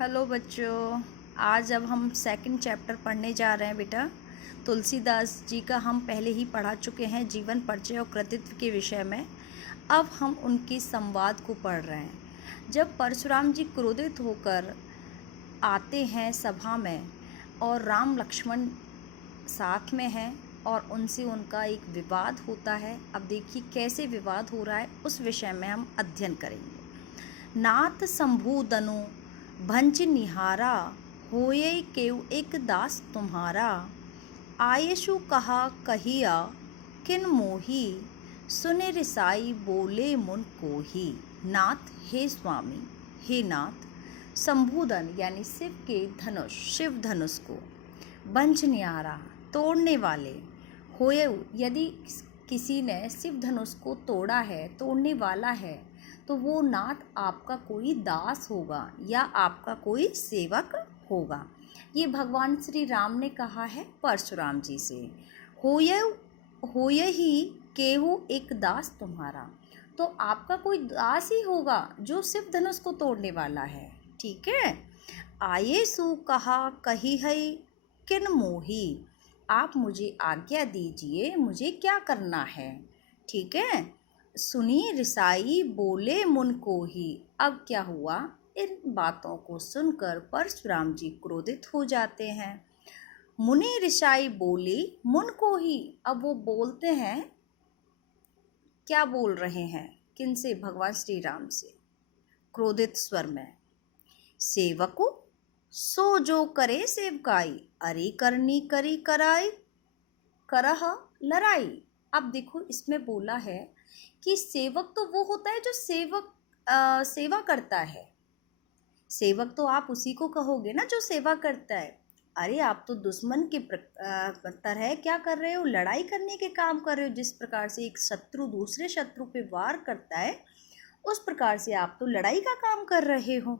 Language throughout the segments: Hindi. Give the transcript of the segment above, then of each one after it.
हेलो बच्चों। आज अब हम सेकंड चैप्टर पढ़ने जा रहे हैं बेटा। तुलसीदास जी का हम पहले ही पढ़ा चुके हैं जीवन परिचय और कृतित्व के विषय में। अब हम उनके संवाद को पढ़ रहे हैं। जब परशुराम जी क्रोधित होकर आते हैं सभा में और राम लक्ष्मण साथ में हैं और उनसे उनका एक विवाद होता है। अब देखिए कैसे विवाद हो रहा है, उस विषय में हम अध्ययन करेंगे। नाथ संभूदनु भंज निहारा, होये केउ एक दास तुम्हारा। आयशु कहा कहिया किन मोही, सुने रिसाई बोले मुन कोही। नाथ हे स्वामी, हे नाथ, संभूदन यानी शिव के धनुष, शिव धनुष को, भंज निहारा तोड़ने वाले, होये यदि किसी ने शिव धनुष को तोड़ा है, तोड़ने वाला है, तो वो नाथ आपका कोई दास होगा या आपका कोई सेवक होगा। ये भगवान श्री राम ने कहा है परशुराम जी से। होय ही केहू एक दास तुम्हारा, तो आपका कोई दास ही होगा जो शिव धनुष को तोड़ने वाला है। ठीक है। आये सु कहा कही है किन मोही, आप मुझे आज्ञा दीजिए, मुझे क्या करना है। ठीक है। सुनी रिसाई बोले मुन को ही। अब क्या हुआ, इन बातों को सुनकर परशुराम जी क्रोधित हो जाते हैं। मुनि रिसाई बोली मुन को ही। अब वो बोलते हैं, क्या बोल रहे हैं, किनसे? भगवान श्री राम से, क्रोधित स्वर में। सेवकु सो जो करे सेवकाई, अरे करनी करी कराई, करह लड़ाई। अब देखो इसमें बोला है कि सेवक तो वो होता है जो सेवा करता है। सेवक तो आप उसी को कहोगे ना जो सेवा करता है। अरे आप तो दुश्मन के तरह क्या कर रहे हो, लड़ाई करने के काम कर रहे हो। जिस प्रकार से एक शत्रु दूसरे शत्रु पे वार करता है, उस प्रकार से आप तो लड़ाई का काम कर रहे हो।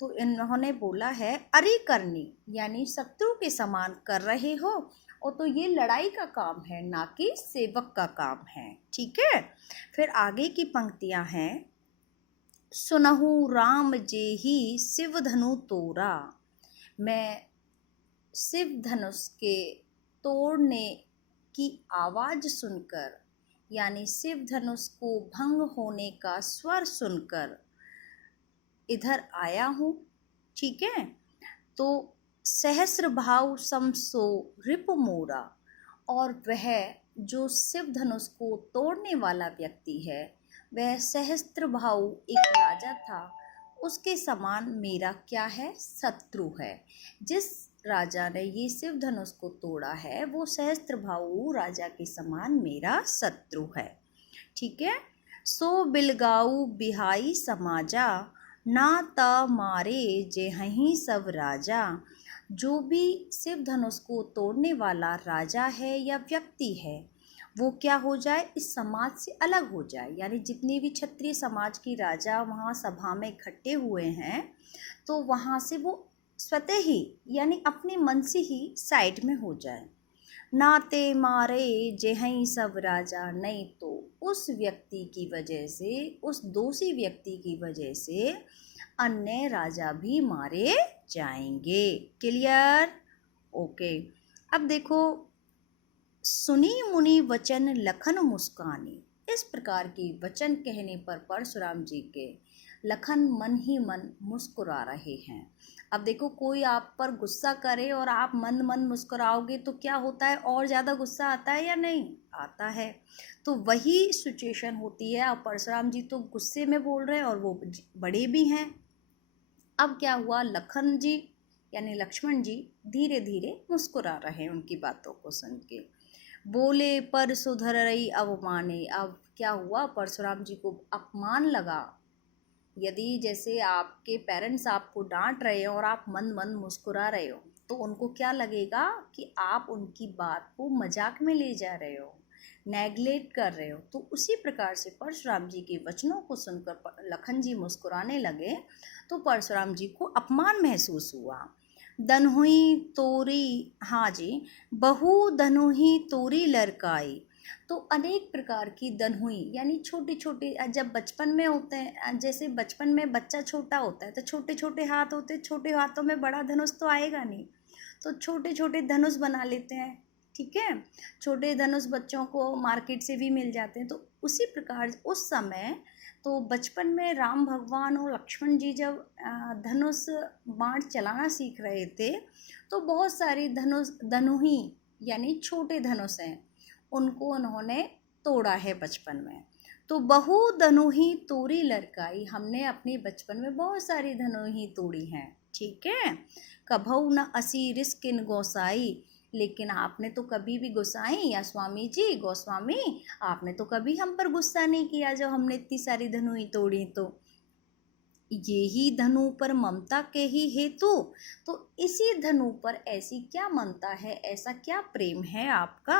तो इन्होंने बोला है अरे करनी यानी शत्रु के समान कर रहे हो, और तो ये लड़ाई का काम है, ना कि सेवक का काम है। ठीक है। फिर आगे की पंक्तियां हैं। सुनहु राम जेहि शिव धनु तोरा, मैं शिव धनुष के तोड़ने की आवाज सुनकर, यानी शिव धनुष को भंग होने का स्वर सुनकर इधर आया हूँ। ठीक है। तो सहस्र भाव समसो रिप मोरा, और वह जो शिव धनुष को तोड़ने वाला व्यक्ति है, वह सहस्त्र भाव एक राजा था, उसके समान मेरा क्या है, शत्रु है। जिस राजा ने ये शिव धनुष को तोड़ा है, वो सहस्त्र भाव राजा के समान मेरा शत्रु है। ठीक है। सो बिलगाऊ बिहाई समाजा, ना त मारे जेहहीं सब राजा। जो भी शिव धनुष को तोड़ने वाला राजा है या व्यक्ति है, वो क्या हो जाए, इस समाज से अलग हो जाए। यानी जितने भी क्षत्रिय समाज के राजा वहाँ सभा में इकट्ठे हुए हैं, तो वहाँ से वो स्वतः ही यानी अपने मन से ही साइड में हो जाए। नाते मारे जेहहीं सब राजा, नहीं तो उस व्यक्ति की वजह से, उस दोषी व्यक्ति की वजह से अन्य राजा भी मारे जाएंगे। क्लियर? ओके। अब देखो, सुनी मुनि वचन लखन मुस्कानी। इस प्रकार के वचन कहने पर परशुराम जी के लखन मन ही मन मुस्कुरा रहे हैं। अब देखो, कोई आप पर गुस्सा करे और आप मन मन मुस्कुराओगे तो क्या होता है, और ज़्यादा गुस्सा आता है या नहीं आता है। तो वही सिचुएशन होती है। अब परशुराम जी तो गुस्से में बोल रहे हैं और वो बड़े भी हैं। अब क्या हुआ, लखन जी यानी लक्ष्मण जी धीरे धीरे मुस्कुरा रहे हैं उनकी बातों को सुन के। बोले पर सुधर रही अवमाने। अब क्या हुआ, परशुराम जी को अपमान लगा। यदि जैसे आपके पेरेंट्स आपको डांट रहे हो और आप मन मन मुस्कुरा रहे हो, तो उनको क्या लगेगा कि आप उनकी बात को मजाक में ले जा रहे हो, नेगलेक्ट कर रहे हो। तो उसी प्रकार से परशुराम जी के वचनों को सुनकर लखन जी मुस्कुराने लगे, तो परशुराम जी को अपमान महसूस हुआ। दनहुई तोरी, हाँ जी, बहु दनुही तोरी लड़काई। तो अनेक प्रकार की दनहुई यानी छोटी छोटी, जब बचपन में होते हैं, जैसे बचपन में बच्चा छोटा होता है तो छोटे छोटे हाथ होते हैं, छोटे हाथों में बड़ा धनुष तो आएगा नहीं, तो छोटे छोटे धनुष बना लेते हैं। ठीक है, छोटे धनुष बच्चों को मार्केट से भी मिल जाते हैं। तो उसी प्रकार उस समय, तो बचपन में राम भगवान और लक्ष्मण जी जब धनुष बाण चलाना सीख रहे थे, तो बहुत सारी धनुही यानी छोटे धनुष हैं, उनको उन्होंने तोड़ा है बचपन में। तो बहु धनुही तोड़ी लड़काई, हमने अपने बचपन में बहुत सारी धनुही तोड़ी हैं। ठीक है, कभऊ न असी रिस्किन गोसाई, लेकिन आपने तो कभी भी गोसाई या स्वामी जी गोस्वामी, आपने तो कभी हम पर गुस्सा नहीं किया जब हमने इतनी सारी धनुई तोड़ी। तो ये ही धनु पर ममता के ही हेतु, तो इसी धनु पर ऐसी क्या ममता है, ऐसा क्या प्रेम है आपका।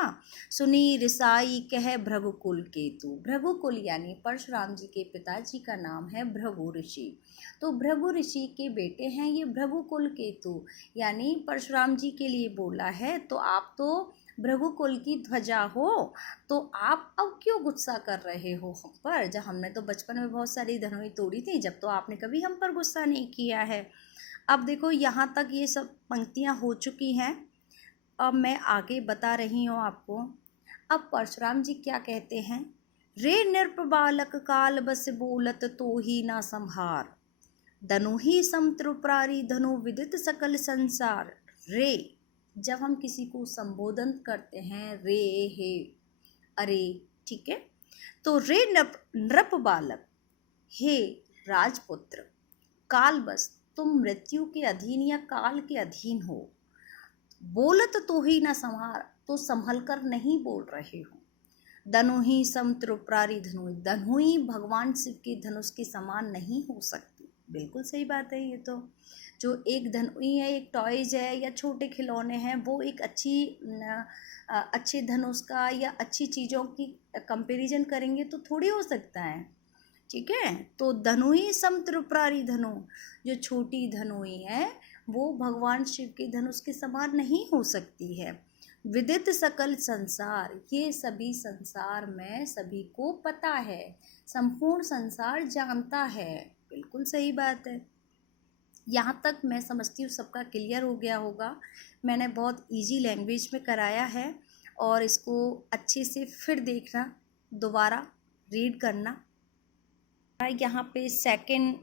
सुनी रिसाई कह भृगुकुल केतु, भृगुकुल यानी परशुराम जी के पिताजी का नाम है भृगु ऋषि, तो भृगु ऋषि के बेटे हैं ये भृगुकुल केतु, यानी परशुराम जी के लिए बोला है। तो आप तो भृगुकुल की ध्वजा हो, तो आप अब क्यों गुस्सा कर रहे हो हम पर, जब हमने तो बचपन में बहुत सारी धनुई तोड़ी थी, जब तो आपने कभी हम पर गुस्सा नहीं किया है। अब देखो यहाँ तक ये सब पंक्तियाँ हो चुकी हैं, अब मैं आगे बता रही हूँ आपको। अब परशुराम जी क्या कहते हैं, रे नृप बालक काल बस बोलत तो ही ना संहार, धनु ही समत्रुप्रारी धनु विदित सकल संसार। रे, जब हम किसी को संबोधन करते हैं रे हे अरे, ठीक है, तो रे नृप बालक, हे राजपुत्र, काल बस, तुम मृत्यु के अधीन या काल के अधीन हो, बोलत तो ही ना संहार, तो संभल कर नहीं बोल रहे हो, धनु ही समत्रुप्रारी धनु, धनुई भगवान शिव के धनुष के समान नहीं हो सकती। बिल्कुल सही बात है। ये तो जो एक धनुई है, एक टॉयज है या छोटे खिलौने हैं, वो एक अच्छे धनुष का या अच्छी चीज़ों की कंपैरिजन करेंगे तो थोड़ी हो सकता है। ठीक है, तो धनुई समत्रुप्रारी धनु, जो छोटी धनुई है वो भगवान शिव के धनुष के समान नहीं हो सकती है। विदित सकल संसार, ये सभी संसार में सभी को पता है, संपूर्ण संसार जानता है। बिल्कुल सही बात है। यहाँ तक मैं समझती हूँ सबका क्लियर हो गया होगा। मैंने बहुत इजी लैंग्वेज में कराया है, और इसको अच्छे से फिर देखना, दोबारा रीड करना। यहाँ पे सेकंड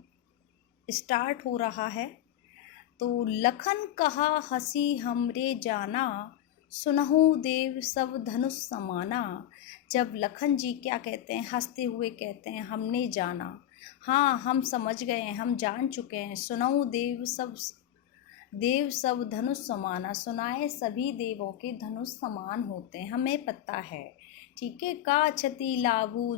स्टार्ट हो रहा है। तो लखन कहा हंसी हमरे जाना, सुनहु देव सब धनुष समाना। जब लखन जी क्या कहते हैं, हंसते हुए कहते हैं हमने जाना, हाँ हम समझ गए हैं, हम जान चुके हैं। सुनहु देव सब धनुष समाना, सुनाए सभी देवों के धनुष समान होते हैं, हमें पता है। ठीक है, का क्षति लाभू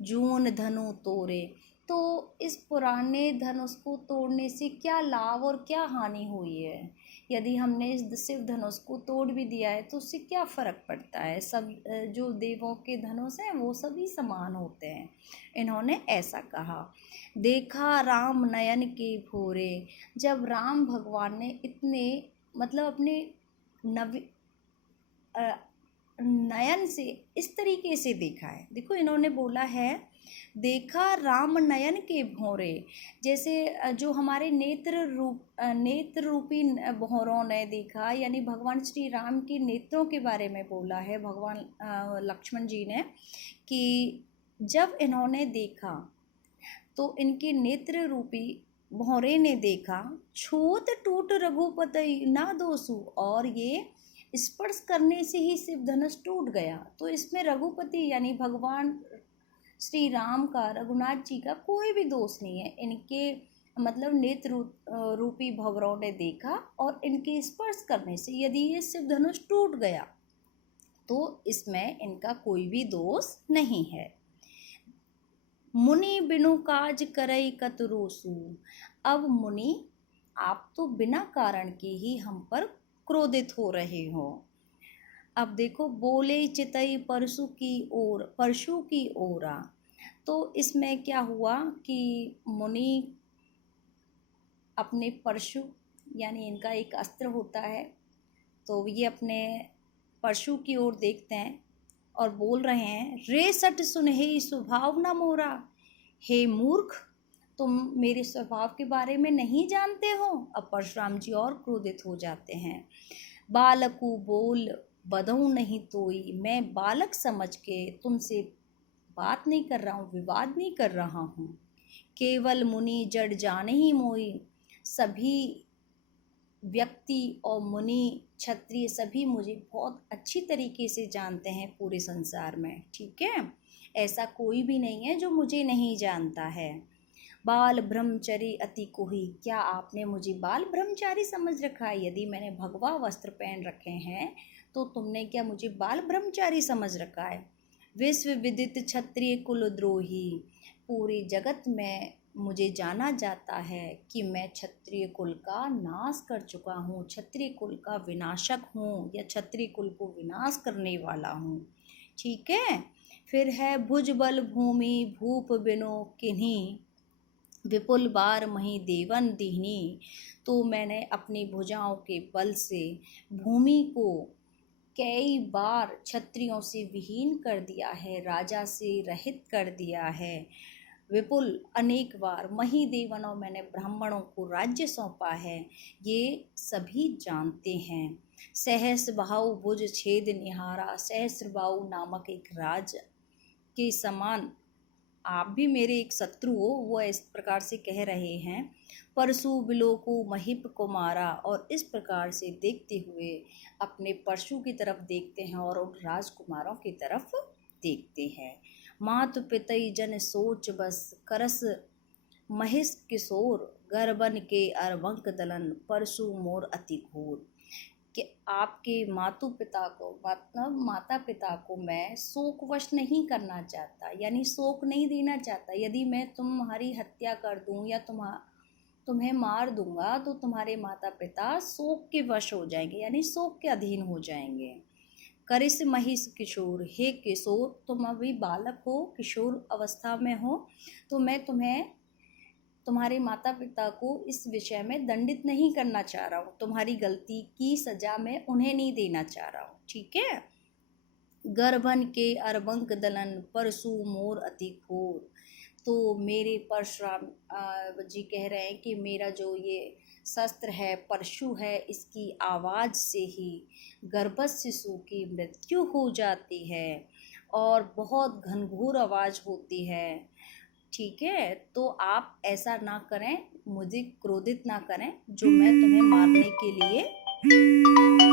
जून धनु तोरे, तो इस पुराने धनुष को तोड़ने से क्या लाभ और क्या हानि हुई है। यदि हमने इस शिव धनुष को तोड़ भी दिया है तो उससे क्या फ़र्क पड़ता है, सब जो देवों के धनुष हैं वो सभी समान होते हैं। इन्होंने ऐसा कहा। देखा राम नयन के भोरे, जब राम भगवान ने इतने मतलब अपने नयन से इस तरीके से देखा है। देखो इन्होंने बोला है देखा राम नयन के भौरे, जैसे जो हमारे नेत्र रूपी भौरों ने देखा, यानी भगवान श्री राम के नेत्रों के बारे में बोला है भगवान लक्ष्मण जी ने, कि जब इन्होंने देखा तो इनके नेत्र रूपी भौरे ने देखा, छूत टूट रघुपति ना दोसु, और ये स्पर्श करने से ही शिव धनुष टूट गया। तो इसमें रघुपति यानी भगवान श्री राम का, रघुनाथ जी का कोई भी दोष नहीं है। इनके मतलब नेत्र रूपी भंवरों ने देखा और इनके स्पर्श करने से यदि ये शिव धनुष टूट गया तो इसमें इनका कोई भी दोष नहीं है। मुनि बिनु काज करई कतरोसु, अब मुनि आप तो बिना कारण के ही हम पर क्रोधित हो रहे हो। अब देखो बोले चितई परशु की ओरा, तो इसमें क्या हुआ कि मुनि अपने परशु यानी इनका एक अस्त्र होता है, तो ये अपने परशु की ओर देखते हैं और बोल रहे हैं, रे सट सुनहि स्वभाव न मोरा। हे मूर्ख, तुम मेरे स्वभाव के बारे में नहीं जानते हो। अब परशुराम जी और क्रोधित हो जाते हैं। बालकु बोल बदऊ नहीं तोई, मैं बालक समझ के तुमसे बात नहीं कर रहा हूँ, विवाद नहीं कर रहा हूँ। केवल मुनि जड़ जाने ही मोई, सभी व्यक्ति और मुनि क्षत्रिय सभी मुझे बहुत अच्छी तरीके से जानते हैं पूरे संसार में, ठीक है। ऐसा कोई भी नहीं है जो मुझे नहीं जानता है। बाल ब्रह्मचरी अति कोही, क्या आपने मुझे बाल ब्रह्मचारी समझ रखा है? यदि मैंने भगवा वस्त्र पहन रखे हैं तो तुमने क्या मुझे बाल ब्रह्मचारी समझ रखा है? विश्व विदित क्षत्रिय कुलद्रोही, पूरे जगत में मुझे जाना जाता है कि मैं क्षत्रिय कुल का नाश कर चुका हूँ, क्षत्रिय कुल का विनाशक हूँ या क्षत्रिय कुल को विनाश करने वाला हूँ, ठीक है। फिर है भुजबल भूमि भूप बिनो किन्हीं, विपुल बार मही देवन दीहनी। तो मैंने अपनी भुजाओं के बल से भूमि को कई बार क्षत्रियों से विहीन कर दिया है, राजा से रहित कर दिया है। विपुल अनेक बार, मही देवनों मैंने ब्राह्मणों को राज्य सौंपा है, ये सभी जानते हैं। सहस्र बाहु भुज छेद निहारा, सहस्र बाहु नामक एक राज के समान आप भी मेरे एक शत्रु हो, वो इस प्रकार से कह रहे हैं। परशु बिलोकु महिप को मारा, और इस प्रकार से देखते हुए अपने परशु की तरफ देखते हैं और उन राजकुमारों की तरफ देखते हैं। मातु पितई जन सोच बस, करस महिष किशोर, गर्भन के अरबंक दलन, परशु मोर अति घोर। कि आपके मातु पिता को, मतलब माता पिता को मैं शोकवश नहीं करना चाहता, यानी शोक नहीं देना चाहता। यदि मैं तुम्हारी हत्या कर दूं या तुम्हें मार दूंगा तो तुम्हारे माता पिता शोक के वश हो जाएंगे, यानी शोक के अधीन हो जाएंगे। करिस महिष किशोर, हे किशोर, तुम अभी बालक हो, किशोर अवस्था में हो, तो मैं तुम्हारे माता पिता को इस विषय में दंडित नहीं करना चाह रहा हूँ, तुम्हारी गलती की सजा मैं उन्हें नहीं देना चाह रहा हूँ, ठीक है। गर्भन के अरबंक दलन, परशु मोर अति घोर। तो मेरे परशुराम जी कह रहे हैं कि मेरा जो ये शस्त्र है, परशु है, इसकी आवाज़ से ही गर्भस्थ शिशु की मृत्यु हो जाती है और बहुत घनघोर आवाज़ होती है, ठीक है। तो आप ऐसा ना करें, मुझे क्रोधित ना करें, जो मैं तुम्हें मारने के लिए